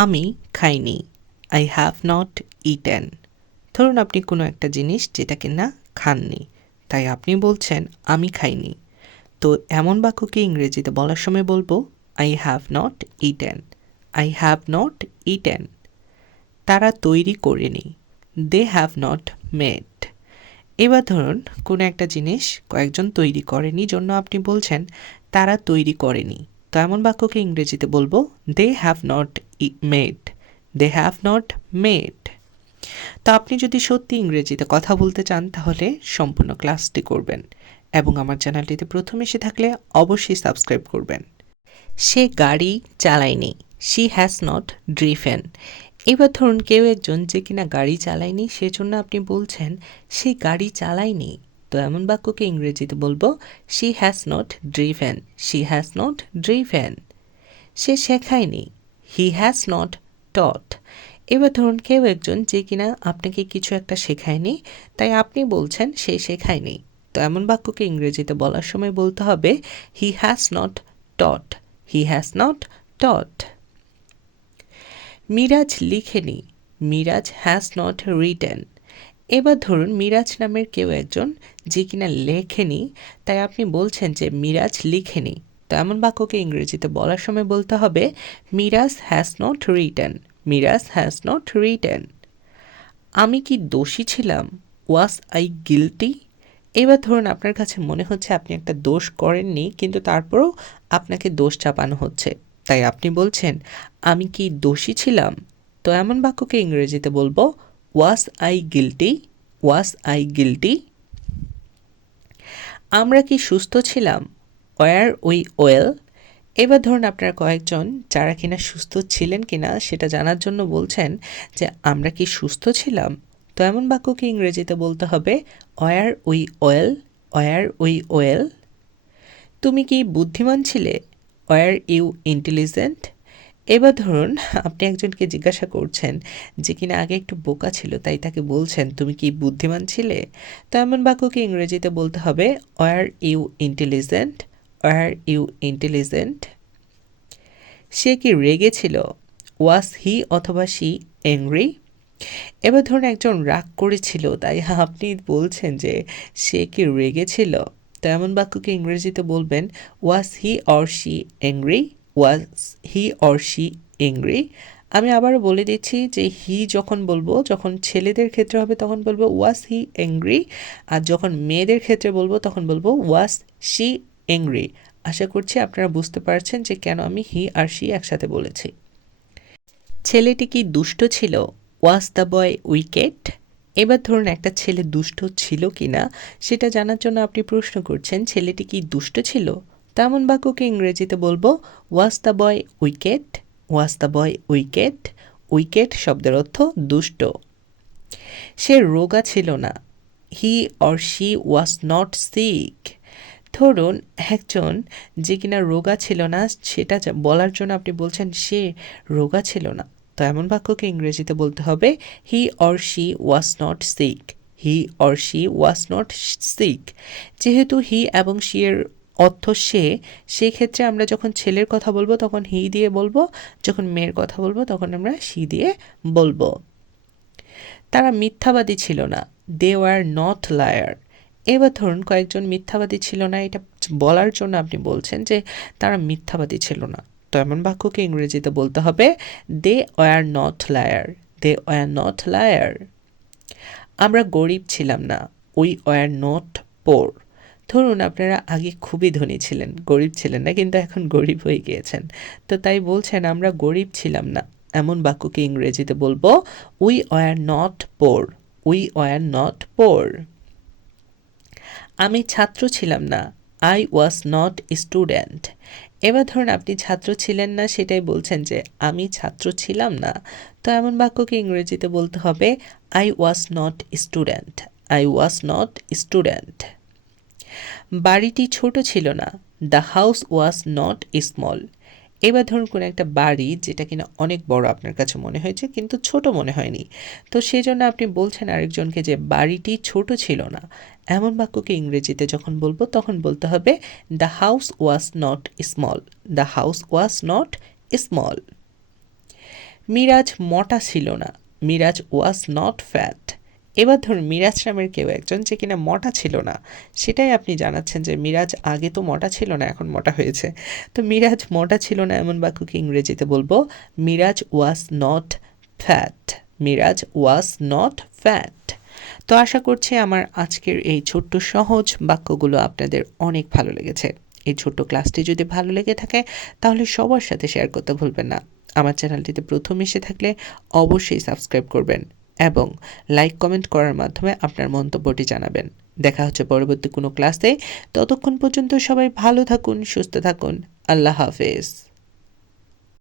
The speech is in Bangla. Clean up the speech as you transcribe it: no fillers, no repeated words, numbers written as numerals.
আমি খাইনি। I have not eaten. ধরুন আপনি কোনো একটা জিনিস যেটা কিনা খাননি, তাই আপনি বলছেন আমি খাইনি। তো এমন বাক্যকে ইংরেজিতে বলার সময় বলবো I have not eaten. I have not eaten. তারা তৈরি করেনি। They have not made. এবার ধরুন কোনো একটা জিনিস কয়েকজন তৈরি করেনি জন্য আপনি বলছেন তারা তৈরি করেনি। তো এমন বাক্যকে ইংরেজিতে বলবো they have not made. They have not made. তো আপনি যদি সত্যি ইংরেজিতে কথা বলতে চান তাহলে সম্পূর্ণ ক্লাসটি করবেন এবং আমার চ্যানেলটিতে প্রথম এসে থাকলে অবশ্যই সাবস্ক্রাইব করবেন। সে গাড়ি চালায়নি। She has not driven. এবার ধরুন কেউ একজন যে কিনা গাড়ি চালায়নি সেজন্য আপনি বলছেন সে গাড়ি চালায়নি। তো এমন বাক্যকে ইংরেজিতে বলবো she has not driven. She has not driven. সে শেখায়নি। He has not taught. এবার ধরুন কেউ একজন যে কিনা আপনাকে কিছু একটা শেখায়নি, তাই আপনি বলছেন সে শেখায়নি। তো এমন বাক্যকে ইংরেজিতে বলার সময় বলতে হবে he has not taught. He has not taught. Miraj লিখেনি। Miraj has not written. এবার ধরুন মিরাজ নামের কেউ একজন যে কিনা লেখেনি, তাই আপনি বলছেন যে মিরাজ লিখেনি। তো এমন বাক্যকে ইংরেজিতে বলার সময় বলতে হবে Miraj has not written. Miraj has not written. আমি কি দোষী ছিলাম? Was I guilty? এবার ধরুন আপনার কাছে মনে হচ্ছে আপনি একটা দোষ করেননি, কিন্তু তারপরেও আপনাকে দোষ চাপানো হচ্ছে, তাই আপনি বলছেন আমি কি দোষী ছিলাম? তো এমন বাক্যকে ইংরেজিতে বলবো was I guilty. Was I guilty. আমরা কি সুস্থ ছিলাম? Were we well? এবার ধরুন আপনারা কয়েকজন যারা কিনা সুস্থ ছিলেন কিনা সেটা জানার জন্য বলছেন যে আমরা কি সুস্থ ছিলাম? তো এমন বাক্যকে ইংরেজিতে বলতে হবে were we well. Were we well. তুমি কি বুদ্ধিমান ছিলে? Were you intelligent? এবার ধরুন আপনি একজনকে জিজ্ঞাসা করছেন যে কিনা আগে একটু বোকা ছিল, তাই তাকে বলছেন তুমি কি বুদ্ধিমান ছিলে? তো এমন বাক্যকে ইংরেজিতে বলতে হবে were you intelligent. Were you intelligent. সে কি রেগেছিল? ওয়াজ হি অথবা শি অ্যাংরি? এবার ধরুন একজন রাগ করেছিল, তাই আপনি বলছেন যে সে কি রেগেছিল? তো এমন বাক্যকে ইংরেজিতে বলবেন was he or she angry. Was he or she angry. আমি আবারও বলে দিচ্ছি যে হি যখন বলবো, যখন ছেলেদের ক্ষেত্রে হবে তখন বলবো ওয়াজ হি অ্যাংরি, আর যখন মেয়েদের ক্ষেত্রে বলবো তখন বলবো ওয়াজ শি অ্যাংরি। আশা করছি আপনারা বুঝতে পারছেন যে কেন আমি হি আর শি একসাথে বলেছি। ছেলেটি কি দুষ্ট ছিল? ওয়াজ দ্য বয় উইকেট? এবার ধরুন একটা ছেলে দুষ্ট ছিল কি না সেটা জানার জন্য আপনি প্রশ্ন করছেন ছেলেটি কি দুষ্ট ছিল? তেমন বাক্যকে ইংরেজিতে বলবো was the boy wicked. Was the boy wicked. Wicked শব্দের অর্থ দুষ্ট। সে রোগা ছিল না। He or she was not sick. ধরুন একজন যে কিনা রোগা ছিল না সেটা বলার জন্য আপনি বলছেন সে রোগা ছিল না। তো এমন বাক্যকে ইংরেজিতে বলতে হবে he or she was not sick. He or she was not sick. যেহেতু হি এবং শি এর অর্থ সে, সেক্ষেত্রে আমরা যখন ছেলের কথা বলবো তখন হি দিয়ে বলবো, যখন মেয়ের কথা বলবো তখন আমরা শি দিয়ে বলবো। তারা মিথ্যাবাদী ছিল না। They were not liar. এবার ধরুন কয়েকজন মিথ্যাবাদী ছিল না, এটা বলার জন্য আপনি বলছেন যে তারা মিথ্যাবাদী ছিল না। তো এমন বাক্যকে ইংরেজিতে বলতে হবে they were not liar. They were not liar. আমরা গরিব ছিলাম না। We were not poor. ধরুন আপনারা আগে খুবই ধনী ছিলেন, গরিব ছিলেন না, কিন্তু এখন গরিব হয়ে গিয়েছেন, তো তাই বলছেন আমরা গরিব ছিলাম না। এমন বাক্যকে ইংরেজিতে বলবো we were not poor. We were not poor. আমি ছাত্র ছিলাম না। I was not student. এবার ধরুন আপনি ছাত্র ছিলেন না সেটাই বলছেন যে আমি ছাত্র ছিলাম না। তো এমন বাক্যকে ইংরেজিতে বলতে হবে I was not student. I was not student. বাড়িটি ছোট ছিল না। The house was not small. এবার ধরুন কোনো একটা বাড়ি যেটা কিনা অনেক বড় আপনার কাছে মনে হয়েছে কিন্তু ছোট মনে হয়নি, তো সেই জন্য আপনি বলছেন আরেকজনকে যে বাড়িটি ছোট ছিল না। এমন বাক্যকে ইংরেজিতে যখন বলবো তখন বলতে হবে the house was not small. The house was not small. Miraj মোটা ছিল না, মিরাজ ওয়াজ নট ফ্যাট। এবার ধরুন মিরাজ নামের কেউ একজন যে কিনা মোটা ছিল না, সেটাই আপনি জানাচ্ছেন যে মিরাজ আগে তো মোটা ছিল না, এখন মোটা হয়েছে। তো মিরাজ মোটা ছিল না এমন বাক্যকে ইংরেজিতে বলবো Miraj was not fat. Miraj was not fat. তো আশা করছি আমার আজকের এই ছোট্ট সহজ বাক্যগুলো আপনাদের অনেক ভালো লেগেছে। এই ছোট্ট ক্লাসটি যদি ভালো লেগে থাকে তাহলে সবার সাথে শেয়ার করতে ভুলবেন না। আমার চ্যানেলটিতে প্রথম এসে থাকলে অবশ্যই সাবস্ক্রাইব করবেন এবং লাইক কমেন্ট করার মাধ্যমে আপনার মন্তব্যটি জানাবেন। দেখা হচ্ছে পরবর্তী কোনো ক্লাসে। ততক্ষণ পর্যন্ত সবাই ভালো থাকুন, সুস্থ থাকুন। আল্লাহ হাফেজ।